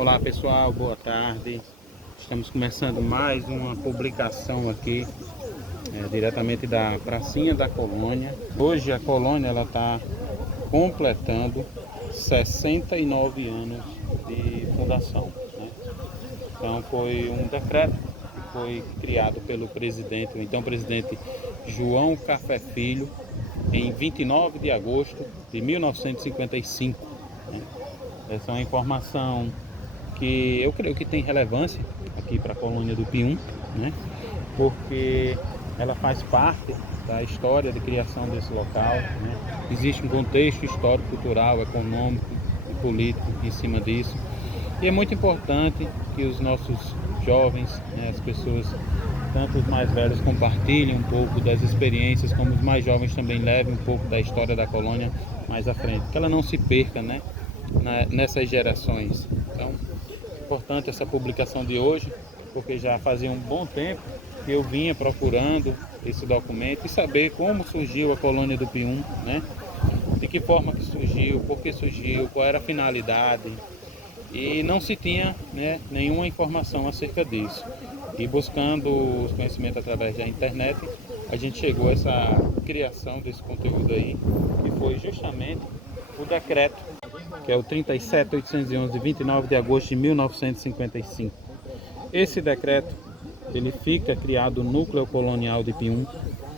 Olá pessoal, boa tarde. Estamos começando mais uma publicação aqui, diretamente da pracinha da colônia. Hoje a colônia ela está completando 69 anos de fundação, né? Então foi um decreto que foi criado pelo presidente, o então presidente João Café Filho, em 29 de agosto de 1955. Né? Essa é uma informação que eu creio que tem relevância aqui para a colônia do Pium, né? Porque ela faz parte da história de criação desse local, né? Existe um contexto histórico, cultural, econômico e político em cima disso. E é muito importante que os nossos jovens, né, as pessoas, tanto os mais velhos, compartilhem um pouco das experiências, como os mais jovens também levem um pouco da história da colônia mais à frente, que ela não se perca, né, nessas gerações. Então, importante essa publicação de hoje, porque já fazia um bom tempo que eu vinha procurando esse documento e saber como surgiu a colônia do Pium, né? De que forma que surgiu, por que surgiu, qual era a finalidade, e não se tinha, né, nenhuma informação acerca disso. E buscando os conhecimentos através da internet, a gente chegou a essa criação desse conteúdo aí, que foi justamente o decreto, que é o 37.811, de 29 de agosto de 1955. Esse decreto, ele fica criado no núcleo colonial de Pium,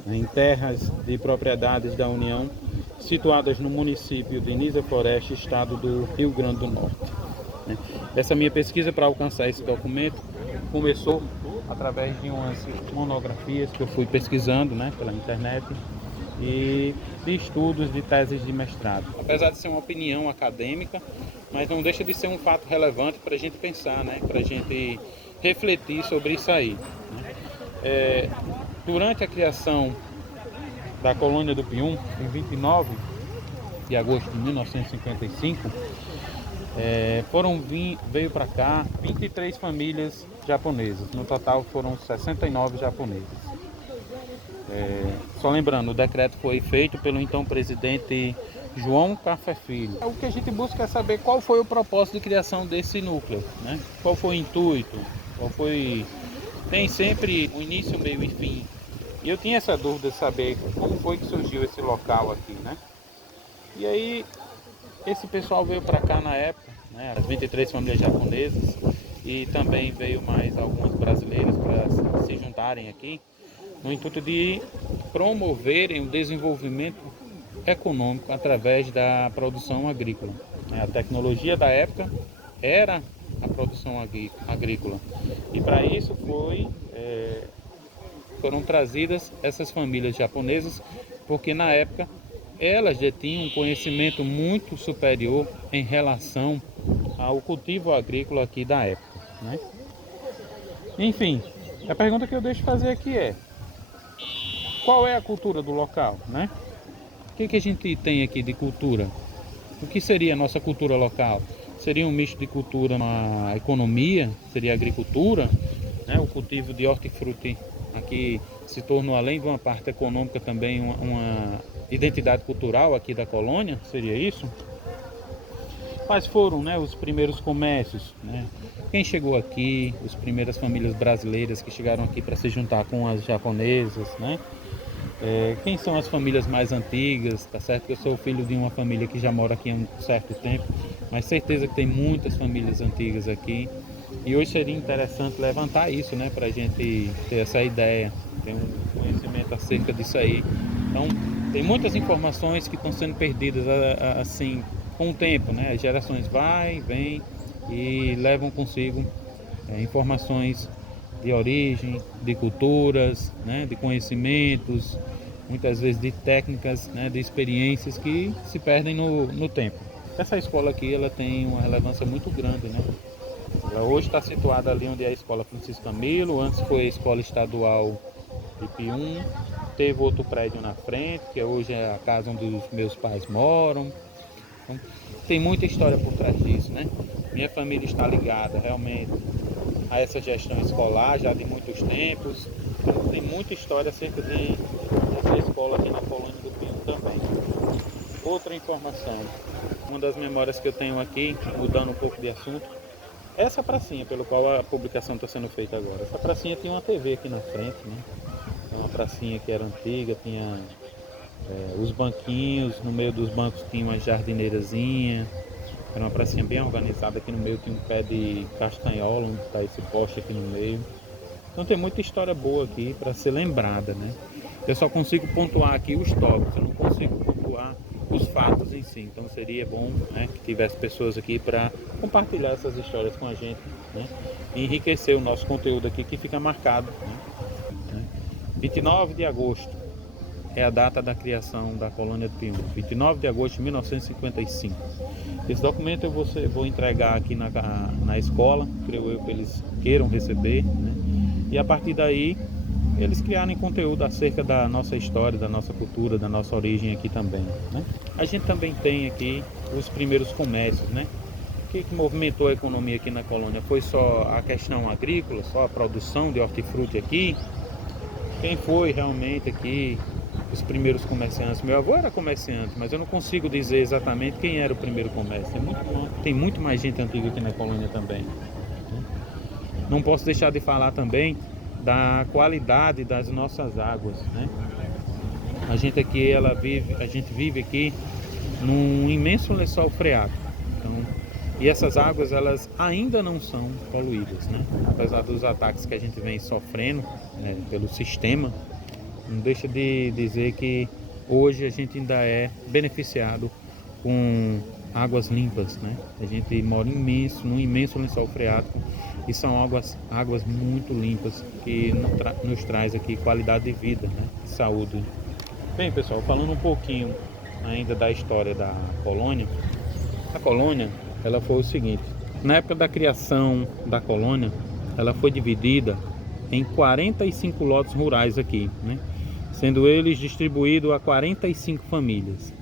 em terras de propriedades da União, situadas no município de Nisa Floresta, estado do Rio Grande do Norte. Essa minha pesquisa para alcançar esse documento começou através de umas monografias que eu fui pesquisando, né, pela internet, e de estudos de teses de mestrado. Apesar de ser uma opinião acadêmica, mas não deixa de ser um fato relevante para a gente pensar, né, para a gente refletir sobre isso aí, né? Durante a criação da colônia do Pium, em 29 de agosto de 1955, veio para cá 23 famílias japonesas. No total foram 69 japoneses. Só lembrando, o decreto foi feito pelo então presidente João Café Filho. O que a gente busca é saber qual foi o propósito de criação desse núcleo, né? Qual foi o intuito, tem sempre um início, meio e fim. E eu tinha essa dúvida de saber como foi que surgiu esse local aqui, né? E aí, esse pessoal veio para cá na época, né? As 23 famílias japonesas, e também veio mais algumas brasileiras para se juntarem aqui, no intuito de promoverem o desenvolvimento econômico através da produção agrícola. A tecnologia da época era a produção agrícola, e para isso foram trazidas essas famílias japonesas, porque na época elas já tinham um conhecimento muito superior em relação ao cultivo agrícola aqui da época, né? Enfim, a pergunta que eu deixo fazer aqui é: qual é a cultura do local, né? O que a gente tem aqui de cultura? O que seria a nossa cultura local? Seria um misto de cultura, uma economia, seria a agricultura, né? O cultivo de hortifruti aqui se tornou, além de uma parte econômica, também uma identidade cultural aqui da colônia, seria isso? Quais foram, né, os primeiros comércios, né? Quem chegou aqui, as primeiras famílias brasileiras que chegaram aqui para se juntar com as japonesas, né? Quem são as famílias mais antigas? Tá certo que eu sou filho de uma família que já mora aqui há um certo tempo, mas certeza que tem muitas famílias antigas aqui. E hoje seria interessante levantar isso, né, para a gente ter essa ideia, ter um conhecimento acerca disso aí. Então, tem muitas informações que estão sendo perdidas assim com o tempo, né? As gerações vêm e levam consigo informações de origem, de culturas, né, de conhecimentos, muitas vezes de técnicas, né, de experiências que se perdem no tempo. Essa escola aqui ela tem uma relevância muito grande, né? Ela hoje está situada ali onde é a Escola Francisco Camilo, antes foi a Escola Estadual de Pium, teve outro prédio na frente, que hoje é a casa onde os meus pais moram. Então, tem muita história por trás disso, né? Minha família está ligada realmente a essa gestão escolar já de muitos tempos. Então, tem muita história acerca dessa escola aqui na colônia do Pium também. Outra informação, uma das memórias que eu tenho aqui, mudando um pouco de assunto, essa pracinha pelo qual a publicação está sendo feita agora. Essa pracinha tinha uma TV aqui na frente, né? É uma pracinha que era antiga, tinha os banquinhos, no meio dos bancos tinha uma jardineirazinha. Era uma pracinha bem organizada, aqui no meio tinha um pé de castanhola, onde está esse poste aqui no meio. Então tem muita história boa aqui para ser lembrada, né? Eu só consigo pontuar aqui os tópicos, eu não consigo pontuar os fatos em si. Então seria bom, né, que tivesse pessoas aqui para compartilhar essas histórias com a gente, né? E enriquecer o nosso conteúdo aqui, que fica marcado, né? 29 de agosto é a data da criação da colônia de Pium, 29 de agosto de 1955. Esse documento eu vou entregar aqui na escola, creio eu que eles queiram receber, né? E a partir daí eles criarem conteúdo acerca da nossa história, da nossa cultura, da nossa origem aqui também, né? A gente também tem aqui os primeiros comércios, né? O que movimentou a economia aqui na colônia? Foi só a questão agrícola, só a produção de hortifruti aqui? Quem foi realmente aqui os primeiros comerciantes? Meu avô era comerciante, mas eu não consigo dizer exatamente quem era o primeiro comércio. Tem muito mais gente antiga aqui na colônia também. Não posso deixar de falar também da qualidade das nossas águas, né? A gente aqui, a gente vive aqui num imenso lençol freático. Então, e essas águas, elas ainda não são poluídas, né? Apesar dos ataques que a gente vem sofrendo, né, pelo sistema, não deixa de dizer que hoje a gente ainda é beneficiado com águas limpas, né? A gente mora num imenso lençol freático e são águas muito limpas que nos traz aqui qualidade de vida, né? Saúde. Bem, pessoal, falando um pouquinho ainda da história da colônia. A colônia, ela foi o seguinte: na época da criação da colônia, ela foi dividida em 45 lotes rurais aqui, né? Sendo eles distribuídos a 45 famílias,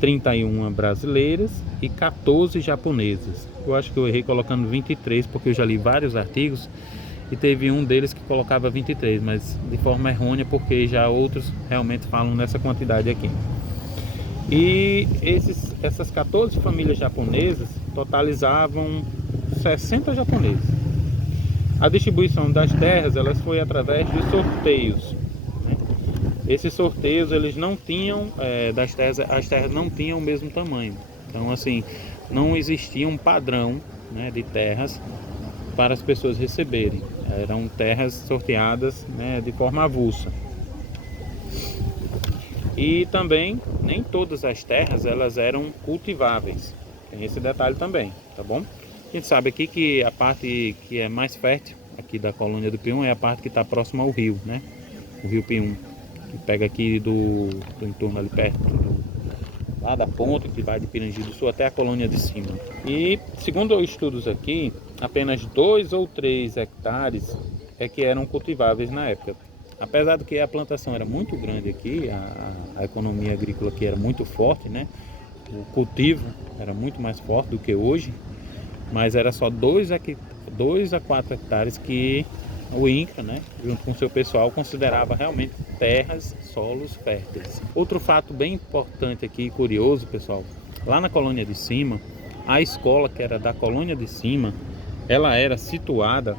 31 brasileiras e 14 japonesas. Eu acho que eu errei colocando 23, porque eu já li vários artigos e teve um deles que colocava 23, mas de forma errônea, porque já outros realmente falam nessa quantidade aqui. E essas 14 famílias japonesas totalizavam 60 japoneses. A distribuição das terras, elas foi através de sorteios, né? Esses sorteios, eles não tinham, as terras não tinham o mesmo tamanho. Então, assim, não existia um padrão, né, de terras para as pessoas receberem. Eram terras sorteadas, né, de forma avulsa. E também, nem todas as terras, elas eram cultiváveis. Tem esse detalhe também, tá bom? A gente sabe aqui que a parte que é mais fértil aqui da colônia do Pium é a parte que está próxima ao rio, né? O rio Pium, que pega aqui do entorno ali perto, lá da ponta, que vai de Pirangi do Sul até a colônia de cima. E, segundo os estudos aqui, apenas 2 ou 3 hectares é que eram cultiváveis na época. Apesar de que a plantação era muito grande aqui, a economia agrícola aqui era muito forte, né? O cultivo era muito mais forte do que hoje, mas era só 2 a 4 hectares que o INCRA, né, junto com seu pessoal, considerava realmente terras, solos férteis. Outro fato bem importante aqui e curioso, pessoal, lá na colônia de cima, a escola que era da colônia de cima, ela era situada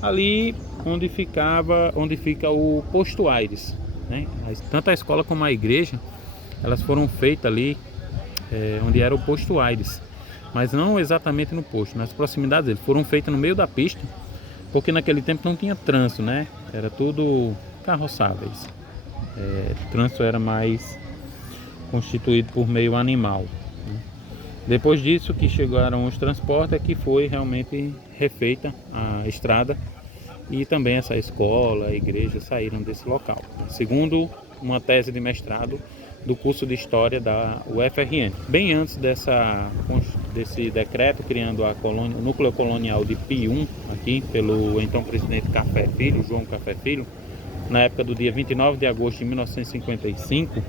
ali onde fica o posto Aires, né? Tanto a escola como a igreja, elas foram feitas ali onde era o posto Aires, mas não exatamente no posto, nas proximidades dele. Foram feitas no meio da pista, porque naquele tempo não tinha trânsito, né? Era tudo carroçáveis. O trânsito era mais constituído por meio animal, né? Depois disso que chegaram os transportes, é que foi realmente refeita a estrada, e também essa escola, a igreja saíram desse local, segundo uma tese de mestrado do curso de História da UFRN. Bem antes desse decreto criando a colônia, o núcleo colonial de Pium, aqui pelo então presidente Café Filho, João Café Filho, na época do dia 29 de agosto de 1955,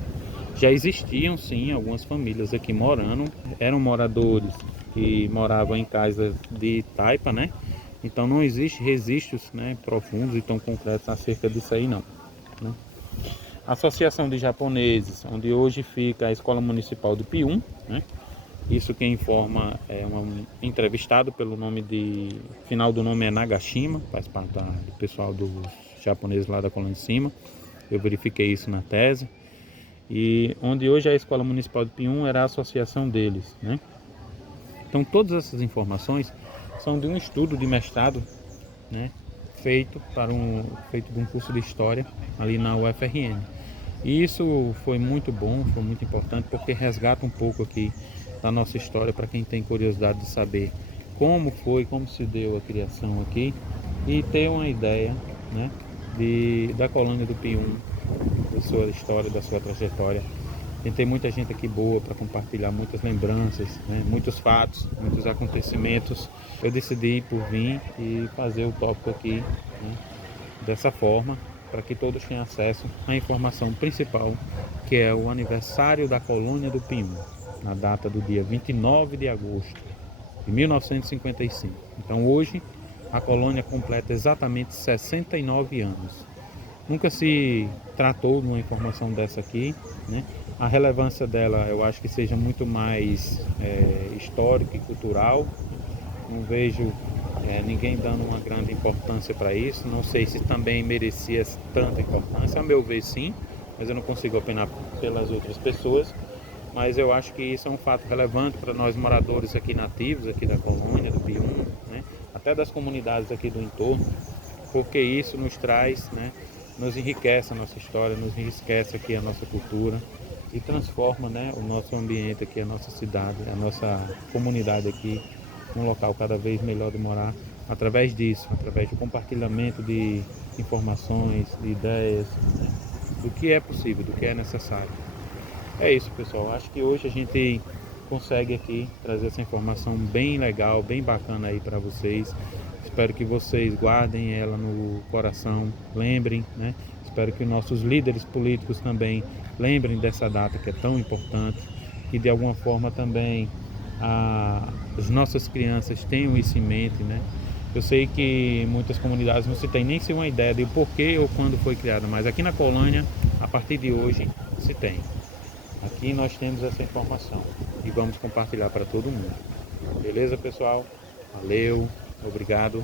já existiam sim algumas famílias aqui morando. Eram moradores que moravam em casas de taipa, né? Então não existe registros, né, profundos e tão concretos acerca disso aí não, né? Associação de japoneses, onde hoje fica a Escola Municipal do Pium, né? Isso quem informa é um entrevistado pelo nome final do nome é Nagashima, faz parte do pessoal dos japoneses lá da colônia de cima. Eu verifiquei isso na tese. E onde hoje a Escola Municipal de Pium era a associação deles, né? Então todas essas informações são de um estudo de mestrado, né, feito de um curso de História ali na UFRN. E isso foi muito bom, foi muito importante, porque resgata um pouco aqui da nossa história para quem tem curiosidade de saber como se deu a criação aqui e ter uma ideia, né, da colônia do Pium, da sua história, da sua trajetória. Tem muita gente aqui boa para compartilhar muitas lembranças, né, muitos fatos, muitos acontecimentos. Eu decidi por vir e fazer o tópico aqui, né, dessa forma, para que todos tenham acesso à informação principal, que é o aniversário da colônia do Pium, na data do dia 29 de agosto de 1955. Então hoje a colônia completa exatamente 69 anos. Nunca se tratou de uma informação dessa aqui, né? A relevância dela eu acho que seja muito mais histórica e cultural. Não vejo ninguém dando uma grande importância para isso. Não sei se também merecia tanta importância. A meu ver, sim, mas eu não consigo opinar pelas outras pessoas. Mas eu acho que isso é um fato relevante para nós moradores aqui nativos, aqui da colônia, do Pium, né? Até das comunidades aqui do entorno, porque isso nos traz, né, nos enriquece a nossa história, nos enriquece aqui a nossa cultura e transforma, né, o nosso ambiente aqui, a nossa cidade, a nossa comunidade aqui, num local cada vez melhor de morar, através disso, através do compartilhamento de informações, de ideias, né, do que é possível, do que é necessário. É isso, pessoal. Acho que hoje a gente consegue aqui trazer essa informação bem legal, bem bacana aí para vocês. Espero que vocês guardem ela no coração, lembrem, né? Espero que nossos líderes políticos também lembrem dessa data que é tão importante, que de alguma forma também as nossas crianças tenham isso em mente, né? Eu sei que muitas comunidades não se tem nem se uma ideia de porquê ou quando foi criada, mas aqui na colônia, a partir de hoje, se tem. Aqui nós temos essa informação e vamos compartilhar para todo mundo. Beleza, pessoal? Valeu, obrigado.